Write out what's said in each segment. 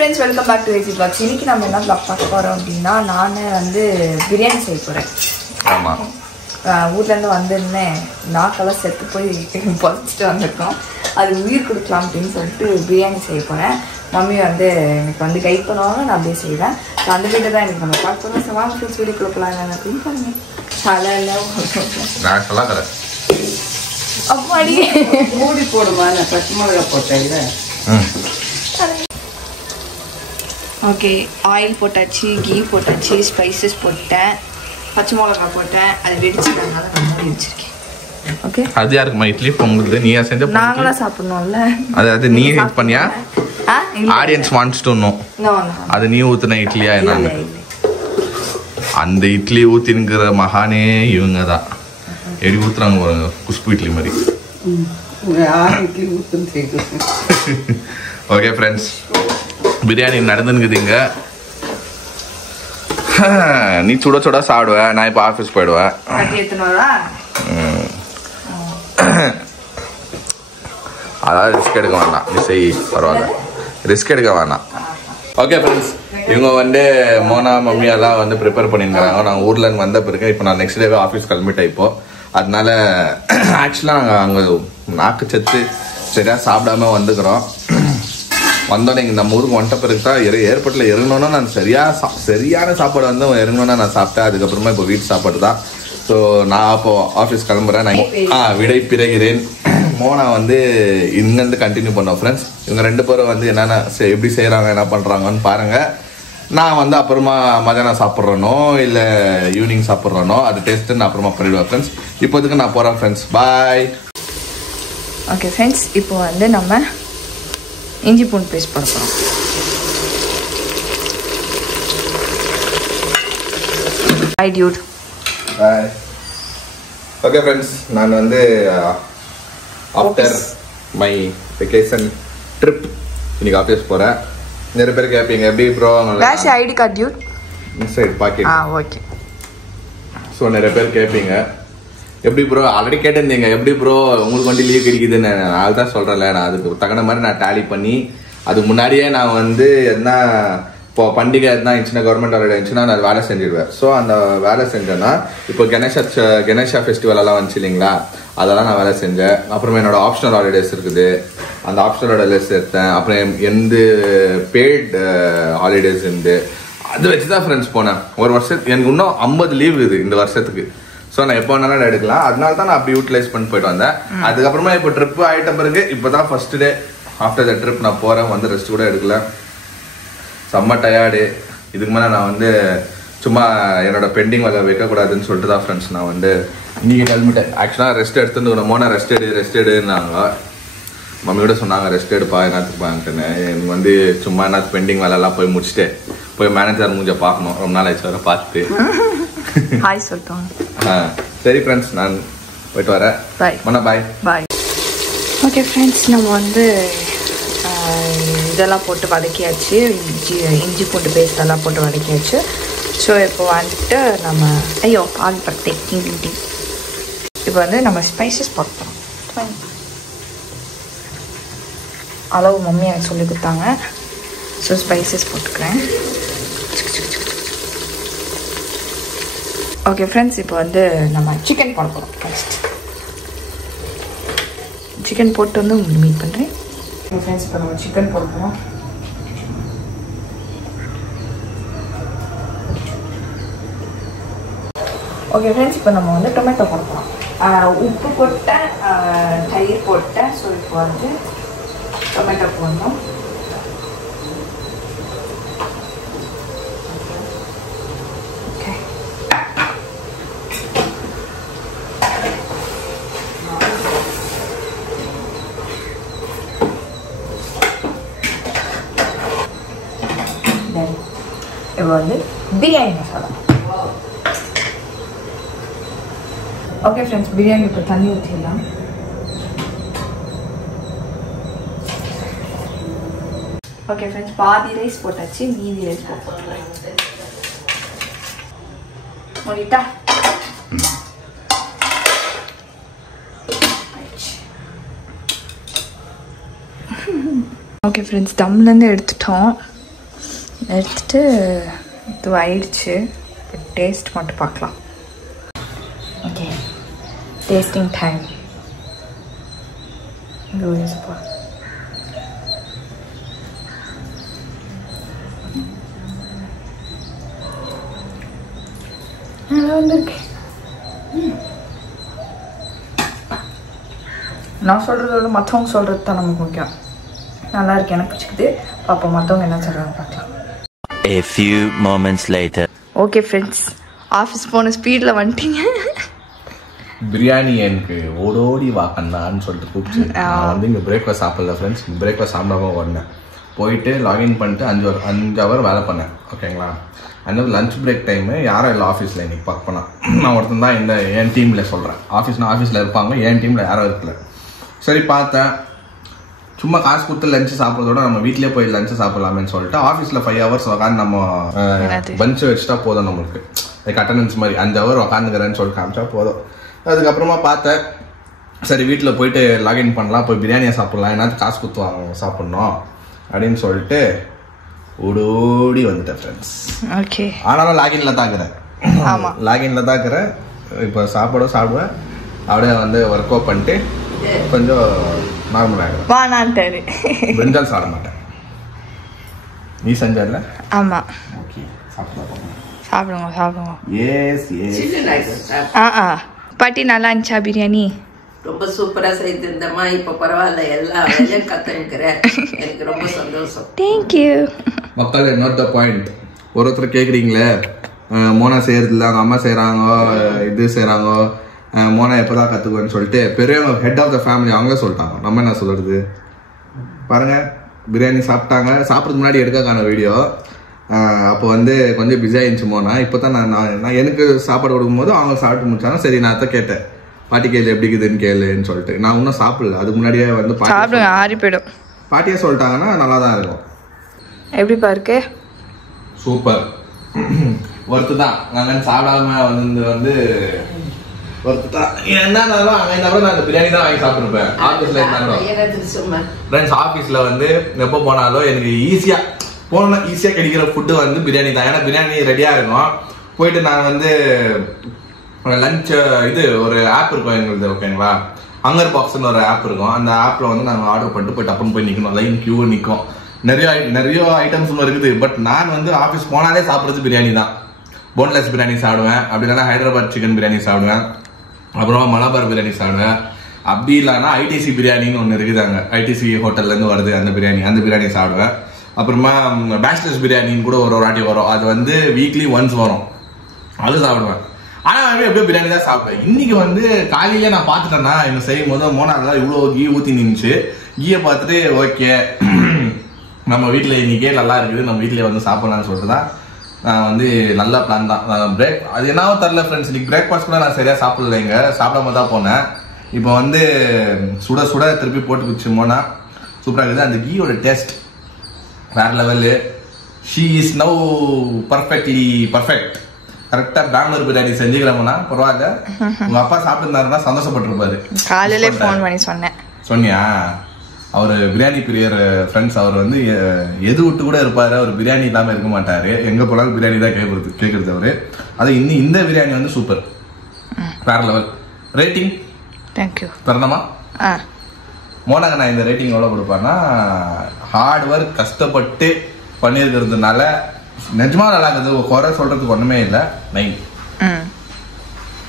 friends, welcome back to Easy Vlogs. இன்னைக்கு நம்ம என்ன vlog பார்க்க போறோம் அப்படினா நான் வந்து பிரியாணி செய்ய போறேன். ஆமா. ஊர்ல இருந்து வந்திருந்தேன். நாக்கெல்லாம் செத்து போய் பறிச்சிட்டு வந்திருக்கோம். அது உயிர் கொடுக்கலாம் அப்படின்னு சொல்லிட்டு பிரியாணி செய்ய போறேன். மம்மி வந்து எனக்கு வந்து கைட் பண்ணுவாங்க, நான் அப்படியே செய்வேன். அந்த வீடியோ தான் எனக்கு நம்ம பார்க்க போறோம். சோ வாங்க ஃப்ரெண்ட்ஸ் வீடியோக்குள்ள போலாம். அப்படின்னு பாருங்க. சாலல நான் சொல்லறேன். அம்மாடி மூடி போடுமா, நான் பச்சை மிளகா போட்டேன். ஓகே, ஆயில் போட்டாச்சு, கீ போட்டாச்சு, ஸ்பைசஸ் போட்டேன், பச்சை மிளகா போட்டேன். அது வெடிச்சிட்டனால நான் மூடி வச்சிருக்கேன். ஓகே, அது யாருக்குமா இட்லி பொங்குது? நீயா செஞ்ச? நாங்களா சாப்பிடணும்ல. அது நீ ஹெல்ப் பண்ணியா? Audience wants to know. அது நீ ஊத்துன இட்லியா என்ன? அந்த இட்லி ஊத்தினுங்கிற மகானே இவங்க தான். எடி ஊத்துறாங்க பாருங்க, குஷ்பு இட்லி மாதிரி. இட்லி ஊத்துன்னு. ஓகே ஃப்ரெண்ட்ஸ், பிரியாணி நடந்துனுக்குதுங்க. நீ சுட சுட சாப்பிடுவ, நான் இப்போ ஆஃபீஸ் போயிடுவேன். அதாவது ரிஸ்க் எடுக்க வேண்டாம், நீ செய், பரவாயில்ல, ரிஸ்க் எடுக்க வேண்டாம். ஓகே ஃப்ரெண்ட்ஸ், இவங்க வந்து மோனா மம்மி எல்லாம் வந்து ப்ரிப்பேர் பண்ணியிருக்காங்க. நான் ஊர்ல இருந்து வந்த பிறகு இப்போ நான் நெக்ஸ்ட் டேவே ஆஃபீஸ் கிளம்பிட்டேன். இப்போ அதனால ஆக்சுவலாக நாங்கள் அங்கே நாக்கு சத்து சரியாக சாப்பிடாம வந்துக்கிறோம். வந்தோன்னே இங்கே நம்ம ஊருக்கு வந்துட்ட பிறகு தான் ஏர்போர்ட்டில் இறங்கணுன்னா நான் சரியான சாப்பாடு வந்து இறங்கணுன்னா நான் சாப்பிட்டேன். அதுக்கப்புறமா இப்போ வீட்டு சாப்பாடு தான். ஸோ நான் அப்போ ஆஃபீஸ் கிளம்புறேன். நான் விடை பிறகிறேன். மோனா வந்து இங்கேருந்து கண்டினியூ பண்ணோம் ஃப்ரெண்ட்ஸ். இவங்க ரெண்டு பேரும் வந்து என்னென்ன எப்படி செய்கிறாங்க, என்ன பண்ணுறாங்கன்னு பாருங்கள். நான் வந்து அப்புறமா மதியானம் சாப்பிட்றேனோ இல்லை ஈவினிங் சாப்பிட்றேனோ அது டேஸ்ட்டு நான் அப்புறமா பண்ணிவிடுவேன் ஃப்ரெண்ட்ஸ். இப்போதுக்கு நான் போகிறேன் ஃப்ரெண்ட்ஸ், பாய். ஓகே ஃப்ரெண்ட்ஸ், இப்போ வந்து நம்ம இஞ்சி பூண்டு பேஸ்ட் போட போகிறோம். Hi dude. Bye. Okay friends, நான் வந்து ஆஃப்டர் மை வெக்கேஷன் ட்ரிப் இன்னைக்கு ஆஃபீஸ் போகிறேன். நிறைய பேர் கேட்பீங்க எப்படி bro where's ID card dude inside pocket. Okay. So நிறைய பேர் கேட்பீங்க எப்படி ப்ரோ, ஆல்ரெடி கேட்டிருந்தீங்க எப்படி ப்ரோ உங்களுக்கு வண்டி லீவ் கிடைக்குதுன்னு. நான் அதுதான் சொல்கிறேன்ல, நான் அதுக்கு தகுந்த மாதிரி நான் டேலி பண்ணி அதுக்கு முன்னாடியே நான் வந்து என்ன இப்போ பண்டிகை எதுனா இருந்துச்சுன்னா, கவர்மெண்ட் ஹாலிடே இருந்துச்சுன்னா நான் வேலை செஞ்சிடுவேன். ஸோ அந்த வேலை செஞ்சேன்னா இப்போ கணேஷா ஃபெஸ்டிவல் எல்லாம் வந்துச்சு இல்லைங்களா, அதெல்லாம் நான் வேலை செஞ்சேன். அப்புறமா என்னோட ஆப்ஷனல் ஹாலிடேஸ் இருக்குது, அந்த ஆப்ஷனல் ஹாலிடேஸ் எடுத்தேன். அப்புறம் எந்த பெய்ட் ஹாலிடேஸ் இருந்து அதை வச்சு தான் ஃப்ரெண்ட்ஸ் போனேன். ஒரு வருஷத்துக்கு எனக்கு இன்னும் 50 லீவ் இருக்குது இந்த வருஷத்துக்கு. ஸோ நான் எப்போ வேணாலும் எடுக்கலாம். அதனால தான் நான் அப்படி யூட்டிலைஸ் பண்ணி போயிட்டு வந்தேன். அதுக்கப்புறமா இப்போ ட்ரிப் ஆகிட்ட பிறகு இப்போ தான் first day after the trip நான் போகிறேன். வந்து ரெஸ்ட் கூட எடுக்கல, செம்ம டயர்டு. இதுக்கு மேலே நான் வந்து சும்மா என்னோட பெண்டிங் வேலை வைக்கக்கூடாதுன்னு சொல்லிட்டு தான் ஃப்ரெண்ட்ஸ் நான் வந்து இன்னைக்கு கிளம்பிட்டேன். ஆக்சுவலாக ரெஸ்ட் எடுத்துன்னு மோனா ரெஸ்ட் எடுன்னாங்க. மம்மியோட சொன்னாங்க ரெஸ்ட் எடுப்பா என்னத்துக்குப்பான்ட்டுன்னு. எனக்கு வந்து சும்மா என்ன பெண்டிங் வேலைலாம் போய் முடிச்சுட்டு போய் மேனேஜர் மூஞ்ச பார்க்கணும். ரொம்ப நாள் ஆச்சு வர பார்த்துட்டு ஹாய் சொல்லிட்டோம். சரி ஃப்ரெண்ட்ஸ், நான் போயிட்டு வரேன். பாய் மோனா, பாய் பாய். ஓகே ஃப்ரெண்ட்ஸ், நம்ம வந்து இதெல்லாம் போட்டு வதக்கியாச்சு. இஞ்சி பூண்டு பேஸ்ட் எல்லாம் போட்டு வதக்கியாச்சு. ஸோ இப்போ வந்துட்டு நம்ம ஆல் பட்டை இப்போ வந்து நம்ம ஸ்பைசஸ் போட்டுறோம். அளவு மம்மி எனக்கு சொல்லி கொடுத்தாங்க. ஸோ ஸ்பைசஸ் போட்டுக்கிறேன். ஓகே ஃப்ரெண்ட்ஸ், இப்போ வந்து நம்ம சிக்கன் போட போகிறோம். ஃபர்ஸ்ட் சிக்கன் போட்டு வந்து உங்களுக்கு மீட் பண்ணுறேன். ஓகே ஃப்ரெண்ட்ஸ், இப்போ நம்ம சிக்கன் போட போகிறோம். ஓகே ஃப்ரெண்ட்ஸ், இப்போ நம்ம வந்து டொமேட்டோ போட போகிறோம். உப்பு போட்டேன், தயிர் போட்டேன். ஸோ இப்போ வந்து டொமேட்டோ போடணும். ஓகே, இப்போ வந்து பிரியாணி மசாலா. ஓகே ஃப்ரெண்ட்ஸ், பிரியாணி இப்போ தண்ணி ஊற்றிடலாம். ஓகே ஃப்ரெண்ட்ஸ், பாதி ரைஸ் போட்டாச்சு, மீதி ரைஸ் போட்டுருவேன். முடிட்டா? ஓகே ஃப்ரெண்ட்ஸ், தம்லேருந்து எடுத்துட்டோம். எடுத்துட்டு இது ஆயிடுச்சு. டேஸ்ட் மட்டும் பார்க்கலாம். Okay, tasting time. நல்லா வந்துருக்கு. நான் சொல்கிறதோட மற்றவங்க சொல்கிறது தான் நமக்கு முக்கியம். நல்லா இருக்கு, எனக்கு பிடிச்சிக்குது. பார்ப்போம் மற்றவங்க என்ன சொல்கிறாங்க பார்க்கலாம். A few moments later. Okay friends, office போன ஸ்பீடில் வந்துட்டீங்க. பிரியாணி எனக்கு ஓடோடி வாக்கண்ணான்னு சொல்லிட்டு கூப்பிட்டு நான் வந்து இங்கே பிரேக்ஃபாஸ்ட் சாப்பிடல ஃப்ரெண்ட்ஸ். பிரேக்ஃபாஸ்ட் சாப்பிடாம வந்தேன். போயிட்டு லாகின் பண்ணிட்டு 5 ஹவர் வேலை பண்ணேன். ஓகேங்களா, அந்த லஞ்ச் பிரேக் டைமு யாரும் இல்லை ஆஃபீஸில் இன்னைக்கு பார்க்க போனால். நான் ஒருத்தன் தான் இந்த என் டீமில் சொல்கிறேன். ஆஃபீஸில் இருப்பாங்க, என் டீமில் யாரும் இருக்கல. சரி பார்த்தேன், சும்மா காசு கொடுத்து லஞ்சு சாப்பிட்றதோட நம்ம வீட்லேயே போய் லஞ்சு சாப்பிட்லாமேன்னு சொல்லிட்டு ஆஃபீஸில் 5 ஹவர்ஸ் உட்காந்து நம்ம பஞ்சு வச்சுட்டா போதும் நம்மளுக்கு. லைக் அட்டண்டன்ஸ் மாதிரி 5 ஹவர் உட்காந்துக்கிறேன்னு சொல்லிட்டு காமிச்சா போதும். அதுக்கப்புறமா பார்த்தேன், சரி வீட்டில் போயிட்டு லாகின் பண்ணலாம், போய் பிரியாணியை சாப்பிட்லாம், என்னது காசு கொடுத்து சாப்பிட்ணும் அப்படின்னு சொல்லிட்டு ஓடோடி வந்துட்டேன் ஃப்ரெண்ட்ஸ். ஓகே, ஆனாலும் லாகின்ல தான் இருக்கிறேன். ஆமாம், லாகின்ல தான் இருக்கிறேன். இப்போ சாப்பிடுவேன், அப்படியே வந்து ஒர்க் அவுட் பண்ணிட்டு கொஞ்சம் நார்மல் ஆகிடும். வானான்ட்டாரு. பிரிஞ்சால் சாப்பிட மாட்டேன். நீ செஞ்சல? ஆமாம். ஓகே, சாப்பிடுங்க. எஸ் பாட்டி நல்லா இருந்துச்சா பிரியாணி? ரொம்ப சூப்பரா செய்திருந்தம்மா. இப்ப பரவாயில்ல, எல்லா வேலையும் கத்துக்கிறேன். எனக்கு ரொம்ப சந்தோஷம். தேங்க்யூ. மக்கள் நோட் த பாயிண்ட். ஒருத்தர் கேட்குறீங்களே, மோனா செய்யறதில்ல, அவங்க அம்மா செய்கிறாங்க, இது செய்கிறாங்க, மோனா எப்போதான் கற்றுக்குவேன்னு சொல்லிட்டு பெரியவங்க ஹெட் ஆஃப் த ஃபேமிலி அவங்களே சொல்லிட்டாங்க. நம்ம என்ன சொல்கிறது பாருங்க. பிரியாணி சாப்பிட்டாங்க. சாப்பிட்றதுக்கு முன்னாடி எடுக்கான வீடியோ அப்போ வந்து கொஞ்சம் பிஸியாக இருந்துச்சு மோனா. இப்போ தான் நான் எனக்கு சாப்பாடு கொடுக்கும்போது அவங்க சாப்பிட்டு முடிச்சாங்க. சரி, நான் அதை கேட்டேன், பாட்டி கேள்வி எப்படி இருக்குதுன்னு கேளுன்னு சொல்லிட்டு. நான் இன்னும் சாப்பிடல. அதுக்கு முன்னாடியே வந்து ஆறி போயிடும். பாட்டியே சொல்லிட்டாங்கன்னா நல்லா தான் இருக்கும். எப்படிப்பா இருக்கு? சூப்பர். ஒருத்து தான் நாங்கள் சாப்பிடாம வந்து ஒருத்து தான். என்னன்னாலும் அங்கே இருந்தாலும் நான் பிரியாணி தான் வாங்கி சாப்பிட்ருப்பேன். ஆஃபீஸில் இருந்தாலும் ஃப்ரெண்ட்ஸ், ஆஃபீஸில் வந்து எப்போ போனாலும் எனக்கு ஈஸியாக கிடைக்கிற ஃபுட்டு வந்து பிரியாணி தான். ஏன்னா பிரியாணி ரெடியாக இருக்கும். போயிட்டு நான் வந்து லஞ்ச் இது ஒரு ஆப் இருக்கும் எங்களுக்கு, ஓகேங்களா, ஹங்கர் பாக்ஸ்னு ஒரு ஆப் இருக்கும். அந்த ஆப்பில் வந்து நாங்கள் ஆர்டர் பண்ணிட்டு போய் டப்புன்னு போய் நிற்கணும். லைன் கியூ நிற்கும். நிறைய ஐட்டம்ஸ் இருக்குது. பட் நான் வந்து ஆஃபீஸ் போனாலே சாப்பிட்றது பிரியாணி தான். போன்லெஸ் பிரியாணி சாப்பிடுவேன், அப்படி இல்லைன்னா ஹைதராபாத் சிக்கன் பிரியாணி சாப்பிடுவேன், அப்புறமா மலபார் பிரியாணி சாப்பிடுவேன். அப்படி இல்லைன்னா ஐடிசி பிரியாணின்னு ஒன்று இருக்குதாங்க, ஐடிசி ஹோட்டல்லேருந்து வருது அந்த பிரியாணி சாப்பிடுவேன். அப்புறமா பேச்சுலர்ஸ் பிரியாணின்னு கூட ஒரு வாட்டி வரும். அது வந்து வீக்லி ஒன்ஸ் வரும், அது சாப்பிடுவேன். ஆனால் எப்படியோ பிரியாணி தான் சாப்பிடுவேன். இன்னைக்கு வந்து காலையில நான் பார்த்துட்டேன்னா இன்னும் செய்யும் போது மோனால இவ்வளோ கீ ஊற்றி நின்றுச்சு. கீயை பார்த்துட்டு ஓகே நம்ம வீட்டில் இன்னைக்கே நல்லா இருக்குது, நம்ம வீட்டிலே வந்து சாப்பிட்லான்னு சொல்லிட்டு தான் நான் வந்து நல்ல பிளான் தான். அது என்னாவும் தரல ஃப்ரெண்ட்ஸ். இன்னைக்கு பிரேக்ஃபாஸ்ட் கூட நான் சரியாக சாப்பிடலைங்க, சாப்பிடாம தான் போனேன். இப்போ வந்து சுட சுட திருப்பி போட்டு குடிச்சோம்னா சூப்பராக இருக்குது. அந்த கீயோட டேஸ்ட் வேற level. She is now perfect. கரெக்டா பெங்களூர் பிரியாணி செஞ்சுக்கிறோம்னா பரவாயில்ல. உங்க அப்பா சாப்பிட்டுருந்தாருன்னா சந்தோஷப்பட்டிருப்பாரு. காலையில ஃபோன் பண்ணி சொன்னியா? அவர் பிரியாணி பிரியர் ஃப்ரெண்ட்ஸ். அவர் வந்து எது விட்டு கூட இருப்பாரு, அவர் பிரியாணி இல்லாம இருக்க மாட்டாரு. எங்க போனாலும் பிரியாணி தான் கேட்கறது அவரு. அது இந்த பிரியாணி வந்து சூப்பர், வேற லெவல். ரேட்டிங் தேங்க்யூ தரணுமா? மோனாங்க நான் இந்த ரேட்டிங் எவ்வளோ கொடுப்பேன்னா, ஹார்ட் ஒர்க் கஷ்டப்பட்டு பண்ணியிருக்கிறதுனால நிஜமா நல்லா இருக்குது. குறை சொல்றதுக்கு ஒண்ணுமே இல்லை. 9.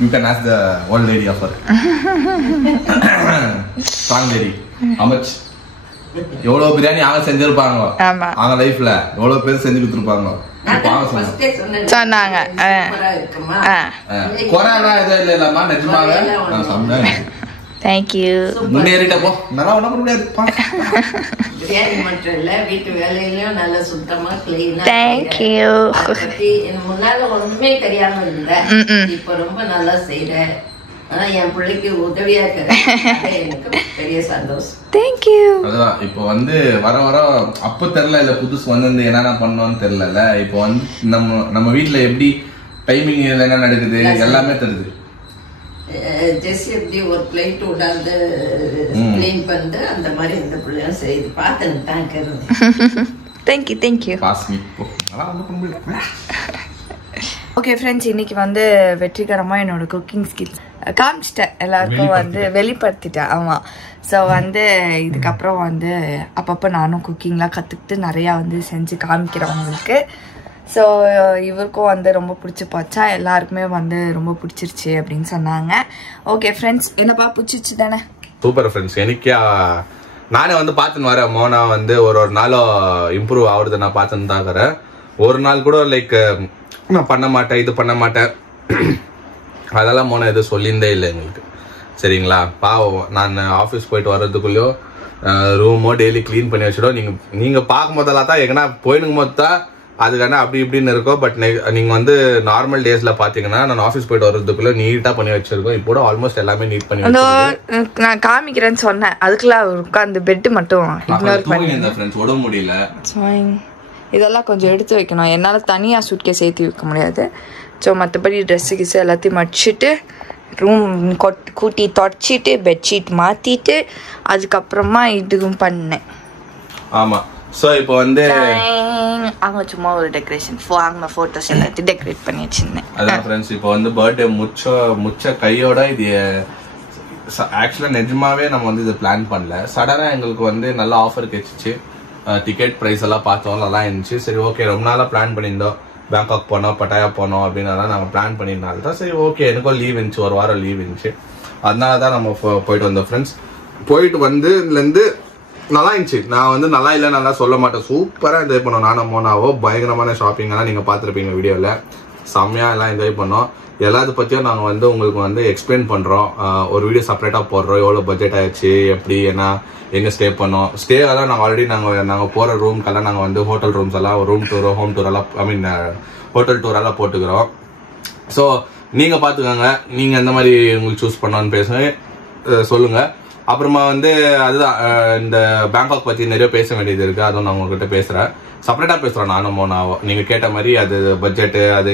You can ask the old lady of her. Strong lady. How much? எவ்வளவு பிரியாணி அவங்க செஞ்சிருப்பாங்க அவங்க லைஃப்ல, எவ்வளவு பேர் செஞ்சு கொடுத்துருப்பாங்க. சொன்னாங்க குறை எல்லாம் எதுவும் இல்லை இல்லாம நிஜமாவே நான் சொன்னேன். தேங்க்யூ. முன்னேறிட்ட போ, நல்லா ஒன்றும் முடியாது. பிரியாணி மட்டும் இல்ல, வீட்டு வேலையிலயும் நல்லா சுத்தமா கிளீனா. தேங்க்யூ. முன்னால ஒண்ணுமே தெரியாம இருந்த, இப்ப ரொம்ப நல்லா செய்யறேன். ஆனா என் பிள்ளைக்கு உதவியா இருக்கிறேன், எனக்கு பெரிய சந்தோஷம். தேங்க்யூ. அதுதான் இப்போ வந்து வர அப்ப தெரியல, இல்ல புதுசு வந்து என்னென்ன பண்ணோம்னு தெரியல. இப்போ வந்து நம்ம வீட்டுல எப்படி டைமிங் என்ன நடக்குது எல்லாமே தெரியுது. ஜெஸ் எப்படி ஒரு பிளேட் விடாது கிளீன் பண்ணு, அந்த மாதிரி இந்த பிள்ளையும் செய்து பார்த்துன்னு தான் இருக்கிறது. Thank you. Pass me. Okay friends, இன்னைக்கு வந்து வெற்றிகரமாக என்னோட குக்கிங் ஸ்கில்ஸ் காமிச்சிட்டேன், எல்லாருக்கும் வந்து வெளிப்படுத்திட்டேன். ஆமாம். ஸோ வந்து இதுக்கப்புறம் வந்து அப்பப்போ நானும் குக்கிங்லாம் கற்றுக்கிட்டு நிறையா வந்து செஞ்சு காமிக்கிறேன் உங்களுக்கு. ஸோ இவருக்கும் வந்து ரொம்ப பிடிச்சி போச்சா, எல்லாருக்குமே வந்து ரொம்ப பிடிச்சிருச்சு அப்படின்னு சொன்னாங்க. ஓகே ஃப்ரெண்ட்ஸ், என்னப்பா பிடிச்சிச்சு தானே? Super friends. எனக்கே நானே வந்து பார்த்துன்னு வரேன். மோனா வந்து ஒரு நாளும் இம்ப்ரூவ் ஆகுறது நான் பார்த்துன்னு தான் இருக்கிறேன். ஒரு நாள் கூட லைக் நான் பண்ண மாட்டேன், இது பண்ண மாட்டேன், அதெல்லாம் மோனா எதுவும் சொல்லியிருந்தே இல்லை எங்களுக்கு. சரிங்களா? பாவம், நான் ஆஃபீஸ் போயிட்டு வர்றதுக்குள்ளேயோ ரூமோ டெய்லி க்ளீன் பண்ணி வச்சிடும். நீங்கள் பார்க்கும் போதெல்லாம் தான் எங்கன்னா போயிடும் போது தான் அதுக்கான அப்படி இப்படின்னு இருக்கும். பட் நீங்கள் வந்து நார்மல் டேஸில் பார்த்தீங்கன்னா நான் ஆஃபீஸ் போயிட்டு வர்றதுக்குள்ளே நீட்டாக பண்ணி வச்சிருக்கோம். இப்போ கூட ஆல்மோஸ்ட் எல்லாமே நீட் பண்ணி வச்சிருக்கோம். நான் காமிக்கிறேன்னு சொன்னேன், அதுக்குள்ள உட்காந்து பெட்டு மட்டும் ஃப்ரெண்ட்ஸ் உடம்பு முடியல. இதெல்லாம் கொஞ்சம் எடுத்து வைக்கணும். என்னால் தனியாக சூட்கேஸ் ஏற்றி வைக்க முடியாது. ஸோ மற்றபடி ட்ரெஸ்ஸு கிஸ்ஸு எல்லாத்தையும் மடிச்சுட்டு ரூம் கூட்டி தொடச்சிட்டு பெட்ஷீட் மாற்றிட்டு அதுக்கப்புறமா இதுவும் பண்ணேன். ஆமாம். ஸோ இப்போ வந்து அங்கே சும்மா ஒரு டெக்கரேஷன் அங்கே ஃபோட்டோஸ் எல்லாத்தையும் டெக்கரேட் பண்ணி வச்சுருந்தேன். அதான் ஃப்ரெண்ட்ஸ், இப்போ வந்து பர்த்டே முச்ச கையோட இது ஆக்சுவலாக நிஜமாவே நம்ம வந்து இது பிளான் பண்ணல. சடனாக எங்களுக்கு வந்து நல்ல ஆஃபர் கிடைச்சிச்சு. டிக்கெட் ப்ரைஸ் எல்லாம் பார்த்தோம், நல்லா இருந்துச்சு. சரி ஓகே, ரொம்ப நாளாக பிளான் பண்ணியிருந்தோம். பேங்காக் போனோம், பட்டாயா போனோம் அப்படின்னு நாங்கள் பிளான் பண்ணியிருந்தாலும் தான் சரி ஓகே, எனக்கும் லீவ் இருந்துச்சு, ஒரு வாரம் லீவ் இருந்துச்சு. அதனால தான் நம்ம போயிட்டு வந்தோம் ஃப்ரெண்ட்ஸ். போயிட்டு வந்துலேருந்து நல்லா இருந்துச்சு. நான் வந்து நல்லா இல்லை நல்லா சொல்ல மாட்டேன், சூப்பராக என்ஜாய் பண்ணோம். நானும் மோனாவோ பயங்கரமான ஷாப்பிங்கெல்லாம் நீங்கள் பார்த்துருப்பீங்க வீடியோவில். செம்மையாக எல்லாம் என்ஜாய் பண்ணோம். எல்லாத்த பற்றியும் நாங்கள் வந்து உங்களுக்கு வந்து எக்ஸ்பிளைன் பண்ணுறோம். ஒரு வீடியோ செப்பரேட்டாக போடுறோம். எவ்வளோ பட்ஜெட் ஆயிடுச்சு, எப்படி என்ன எங்கே ஸ்டே பண்ணோம். ஸ்டே எல்லாம் நாங்கள் ஆல்ரெடி நாங்கள் போகிற ரூம்க்கெல்லாம் நாங்கள் வந்து ஹோட்டல் ரூம்ஸ் எல்லாம் ரூம் டூரோ ஹோம் டூர் எல்லாம் ஹோட்டல் டூர் எல்லாம் போட்டுக்கிறோம். ஸோ நீங்கள் பார்த்துக்கோங்க, நீங்கள் எந்த மாதிரி உங்களுக்கு சூஸ் பண்ணோன்னு பேசுங்க, சொல்லுங்கள். அப்புறமா வந்து அதுதான் இந்த பேங்காக் பற்றி நிறைய பேச வேண்டியது இருக்குது. அதுவும் நான் உங்கள்கிட்ட பேசுகிறேன், செப்பரேட்டாக பேசுகிறோம் நானும் மோனாவும். நீங்கள் கேட்ட மாதிரி அது பட்ஜெட்டு, அது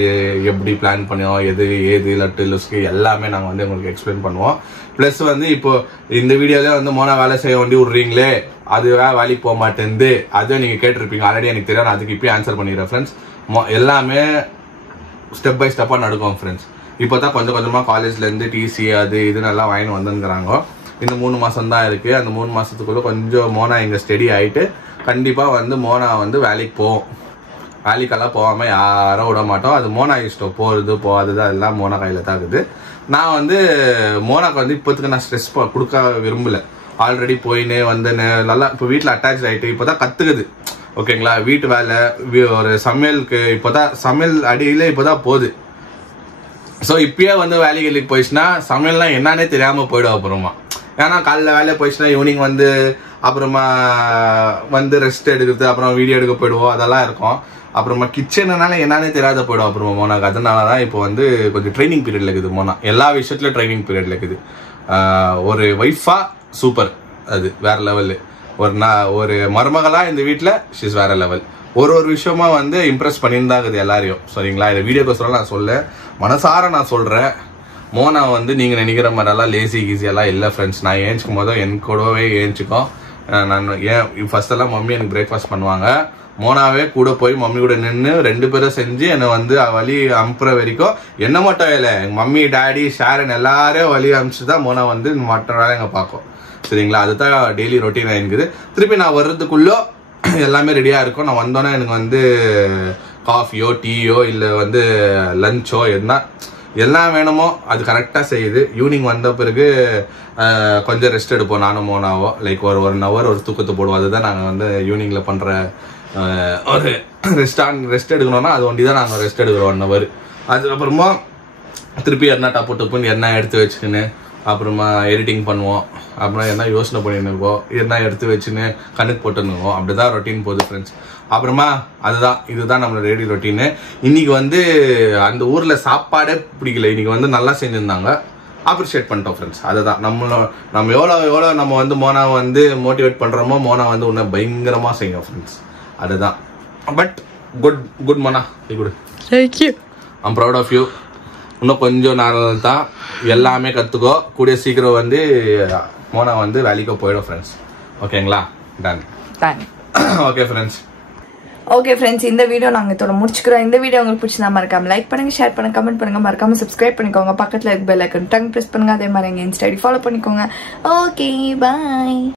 எப்படி பிளான் பண்ணுவோம், எது ஏது லட்டு லுஸ்க்கு எல்லாமே நாங்கள் வந்து உங்களுக்கு எக்ஸ்பிளைன் பண்ணுவோம். ப்ளஸ் வந்து இப்போ இந்த வீடியோவில் வந்து மோனா வேலை செய்ய வேண்டி விட்றீங்களே, அது வேலைக்கு போக மாட்டேங்குது, அதுவும் நீங்கள் கேட்டிருப்பீங்க ஆல்ரெடி, எனக்கு தெரியும். நான் அதுக்கு இப்போயே ஆன்சர் பண்ணிடுறேன் ஃப்ரெண்ட்ஸ். எல்லாமே ஸ்டெப் பை ஸ்டெப்பாக நடக்கும் ஃப்ரெண்ட்ஸ். இப்போ தான் கொஞ்சம் கொஞ்சமாக காலேஜ்லேருந்து டிசி அது இது நல்லா வாங்கின்னு வந்துங்கிறாங்க. இன்னும் 3 மாதம் தான் இருக்குது. அந்த 3 மாதத்துக்குள்ளே கொஞ்சம் மோனா எங்கள் ஸ்டடி ஆகிட்டு கண்டிப்பாக வந்து மோனா வந்து வேலைக்கு போவோம். வேலைக்கெல்லாம் போகாமல் யாரும் விட மாட்டோம். அது மோனா இஷ்டம், போகிறது போகாதது அதெல்லாம் மோனா கையில் தான் இருக்குது. நான் வந்து மோனாக்கு வந்து இப்போதுக்கு நான் ஸ்ட்ரெஸ் கொடுக்க விரும்பலை. ஆல்ரெடி போயின்னு வந்து நல்லா இப்போ வீட்டில் அட்டாச் ஆகிட்டு இப்போ தான் கற்றுக்குது. ஓகேங்களா? வீட்டு வேலை ஒரு சமையலுக்கு இப்போ தான் சமையல் அடியில் இப்போ தான் போகுது. ஸோ இப்பயே வந்து வேலைகளுக்கு போயிடுச்சுன்னா சமையல்லாம் என்னன்னே தெரியாமல் போயிடும் அப்புறமா. ஏன்னா காலைல வேலையை போயிடுச்சுன்னா ஈவினிங் வந்து அப்புறமா வந்து ரெஸ்ட் எடுக்கிறது, அப்புறம் வீடியோ எடுக்க போயிடுவோம், அதெல்லாம் இருக்கும். அப்புறமா கிச்சன்னால என்னன்னே தெரியாத போயிடும் அப்புறமா மோனாக்கு. அதனால தான் இப்போ வந்து கொஞ்சம் ட்ரைனிங் பீரியட்ல இருக்குது மோனா. எல்லா விஷயத்துலையும் ட்ரைனிங் பீரியட்ல இருக்குது. ஒரு ஒய்ஃபா சூப்பர், அது வேற லெவலு. ஒரு மருமகளா இந்த வீட்டில் ஷீஸ் வேற லெவல். ஒரு விஷயமா வந்து இம்ப்ரெஸ் பண்ணியிருந்தாக்குது எல்லாரையும். சரிங்களா? இந்த வீடியோக்கோசரம் நான் சொல்ல மனசார நான் சொல்கிறேன். மோனா வந்து நீங்கள் நினைக்கிற மாதிரிலாம் லேசி ஈஸியெல்லாம் இல்லை ஃப்ரெண்ட்ஸ். நான் ஏஞ்சிக்கும் போதும் என் கூடவே ஏஞ்சிக்கும். நான் ஏன் ஃபர்ஸ்டெல்லாம் மம்மி எனக்கு பிரேக்ஃபாஸ்ட் பண்ணுவாங்க. மோனாவே கூட போய் மம்மி கூட நின்று 2 பேரும் செஞ்சு என்னை வந்து வழி அனுப்புற வரைக்கும் என்ன மட்டும் இல்லை, எங்கள் மம்மி டாடி ஷேரன் எல்லாரையும் வழி அனுப்பிச்சு தான் மோனா வந்து மற்ற வேலை எங்கே பார்க்கும். சரிங்களா? அதுதான் டெய்லி ரொட்டீனாக இருக்குது. திருப்பி நான் வர்றதுக்குள்ளோ எல்லாமே ரெடியாக இருக்கும். நான் வந்தோன்னே எனக்கு வந்து காஃபியோ டீயோ இல்லை வந்து லஞ்சோ எல்லாம் வேணுமோ அது கரெக்டாக செய்யுது. ஈவினிங் வந்த பிறகு கொஞ்சம் ரெஸ்ட் எடுப்போம் நானும் மோனாவோ. லைக் ஒரு 1 ஹவர் ஒரு தூக்கத்தை போடுவோம். அதுதான் நாங்கள் வந்து ஈவினிங்கில் பண்ணுற ஒரு ரெஸ்ட் எடுக்கணும்னா அது ஒண்டி தான் நாங்கள் ரெஸ்ட் எடுக்கிறோம் 1 ஹவர். அதுக்கப்புறமா திருப்பி என்ன டப்புன்னு என்ன எடுத்து வச்சுக்கின்னு அப்புறமா எடிட்டிங் பண்ணுவோம். அப்புறம் என்ன யோசனை பண்ணின்னு இருக்கோம், என்ன எடுத்து வச்சுன்னு கணக்கு போட்டுருக்கோம். அப்படிதான் ரொட்டீன் போகுது ஃப்ரெண்ட்ஸ். அப்புறமா இதுதான் நம்மளோட டெய்லி ரொட்டீனு. இன்னைக்கு வந்து அந்த ஊரில் சாப்பாடே பிடிக்கல, இன்னைக்கு வந்து நல்லா செஞ்சுருந்தாங்க, அப்ரிஷியேட் பண்ணிட்டோம் ஃப்ரெண்ட்ஸ். அதுதான் நம்ம எவ்வளோ நம்ம வந்து மோனா வந்து மோட்டிவேட் பண்ணுறோமோ மோனா வந்து உன்னை பயங்கரமாக செய்யும் ஃப்ரெண்ட்ஸ். அதுதான். பட் குட் மோனா, good. Thank you. I'm proud of you. இன்னும் கொஞ்சம் நாள் தான் எல்லாமே கற்றுக்கோ. கூடிய சீக்கிரம் வந்து மோனா வந்து வேலைக்கு போயிடும் ஃப்ரெண்ட்ஸ். ஓகேங்களா? Done. Okay friends. Okay friends, இந்த வீடியோ நாங்கள் இதோட முடிச்சுக்கிறோம். இந்த வீடியோ உங்களுக்கு பிடிச்சா மறக்காம லைக் பண்ணுங்க, ஷேர் பண்ணுங்க, கமெண்ட் பண்ணுங்க, மறக்காம சப்ஸ்கிரைப் பண்ணிக்கோங்க. பக்கத்தில் இருக்க பெல் ஐக்கன் டங் ப்ரெஸ் பண்ணுங்க. அதே மாதிரி எங்கள் இன்ஸ்டா ஐடி ஃபாலோ பண்ணிக்கோங்க. ஓகே, பாய்.